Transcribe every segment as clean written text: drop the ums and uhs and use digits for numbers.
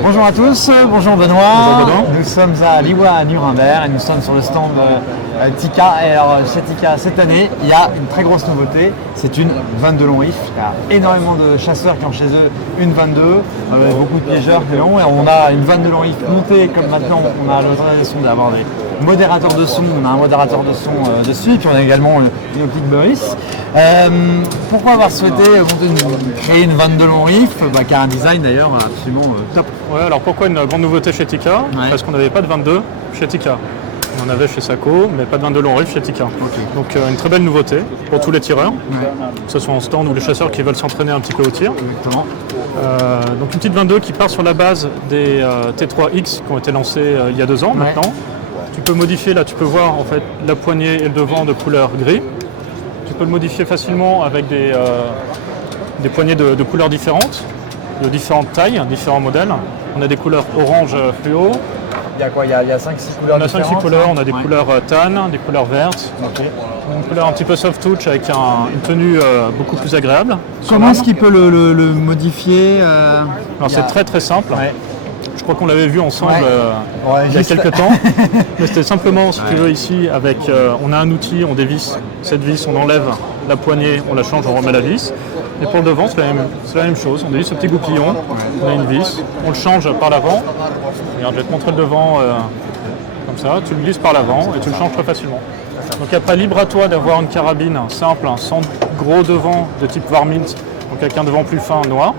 Bonjour à tous, bonjour Benoît. Bonjour Benoît. Nous sommes à Liwa à Nuremberg et nous sommes sur le stand Tikka. Et alors chez Tikka cette année, il y a une très grosse nouveauté, c'est une 22 long riff. Il y a énormément de chasseurs qui ont chez eux une 22, beaucoup de piégeurs qui l'ont et on a une 22 long riff montée comme maintenant on a l'autorisation d'avoir des modérateurs de son, on a un modérateur de son dessus et puis on a également une optique Boris. Pourquoi avoir souhaité créer une 22 long riff qui a un design d'ailleurs absolument top. Ouais, alors pourquoi une grande nouveauté chez Tikka? Parce qu'on n'avait pas de 22 chez Tikka. On en avait chez Sako, mais pas de 22 long riff chez Tikka. Okay. Donc une très belle nouveauté pour tous les tireurs, que ce soit en stand ou les chasseurs qui veulent s'entraîner un petit peu au tir. Exactement. Donc une petite 22 qui part sur la base des T3X qui ont été lancés il y a 2 ans maintenant. Tu peux modifier, là tu peux voir en fait la poignée et le devant de couleur gris. Tu peux le modifier facilement avec des poignées de couleurs différentes, de différentes tailles, différents modèles. On a des couleurs orange fluo. Il y a quoi? Il y a 5-6 couleurs On a 5-6 couleurs, on a des couleurs tan, des couleurs vertes. Okay. Une couleur un petit peu soft touch avec une tenue beaucoup plus agréable. Comment est-ce qu'il peut le modifier Alors c'est très très simple. Je crois qu'on l'avait vu ensemble il y a quelques temps. Mais c'était simplement, si tu veux, ici, avec, on a un outil, on dévisse cette vis, on enlève la poignée, on la change, on remet la vis. Et pour le devant, c'est la même chose. On dévisse ce petit goupillon, on a une vis, on le change par l'avant. Regarde, je vais te montrer le devant comme ça. Tu le glisses par l'avant et tu le changes très facilement. Donc après, libre à toi d'avoir une carabine simple, sans gros devant de type Varmint, donc avec un devant plus fin noir.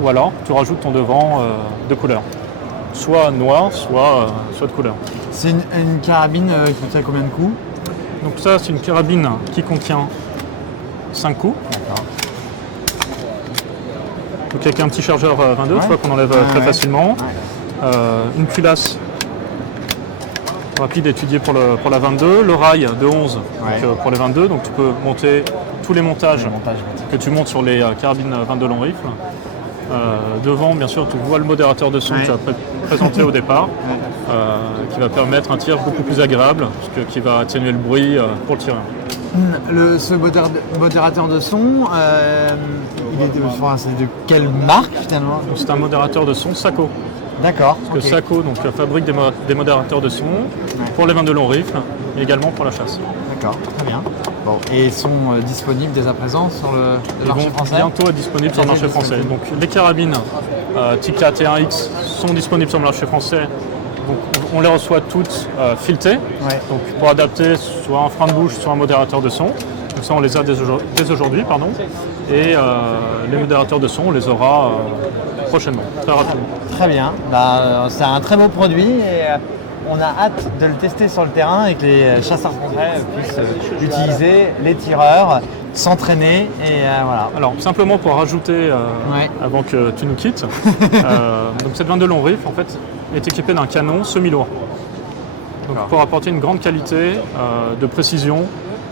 Ou alors, tu rajoutes ton devant de couleur. Soit noir, soit de couleur. C'est une carabine qui contient combien de coups? Donc ça, c'est une carabine qui contient 5 coups. Donc avec un petit chargeur 22, tu vois qu'on enlève très facilement. Une culasse rapide étudiée pour la 22. Le rail de 11 donc, pour les 22. Donc tu peux monter tous les montages que tu montes sur les carabines 22 long rifle. Devant, bien sûr, tu vois le modérateur de son que tu as présenté au départ, qui va permettre un tir beaucoup plus agréable, qui va atténuer le bruit pour le tireur. Ce modérateur de son, c'est de quelle marque finalement? C'est un modérateur de son Sako. D'accord. Parce que Sako fabrique des modérateurs de son pour les 22 long rifles, mais également pour la chasse. D'accord, très bien. Bon, et ils sont disponibles dès à présent sur le marché français? Bientôt être disponibles sur le marché français. Donc les carabines Tikka T1X sont disponibles sur le marché français. Donc on les reçoit toutes filetées, donc pour adapter soit un frein de bouche, soit un modérateur de son. Donc ça on les a dès aujourd'hui, pardon. Et les modérateurs de son on les aura prochainement, très rapidement. Très bien, c'est un très beau produit et on a hâte de le tester sur le terrain et que les chasseurs français puissent l'utiliser, les tireurs, s'entraîner et voilà. Alors simplement pour rajouter avant que tu nous quittes, donc cette 22 long rifle en fait est équipée d'un canon semi-lourd. Donc pour apporter une grande qualité de précision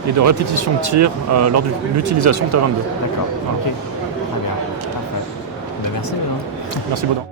et de répétition de tir lors de l'utilisation de ta 22. D'accord, ok. Très bien, parfait. Merci. Merci Baudin.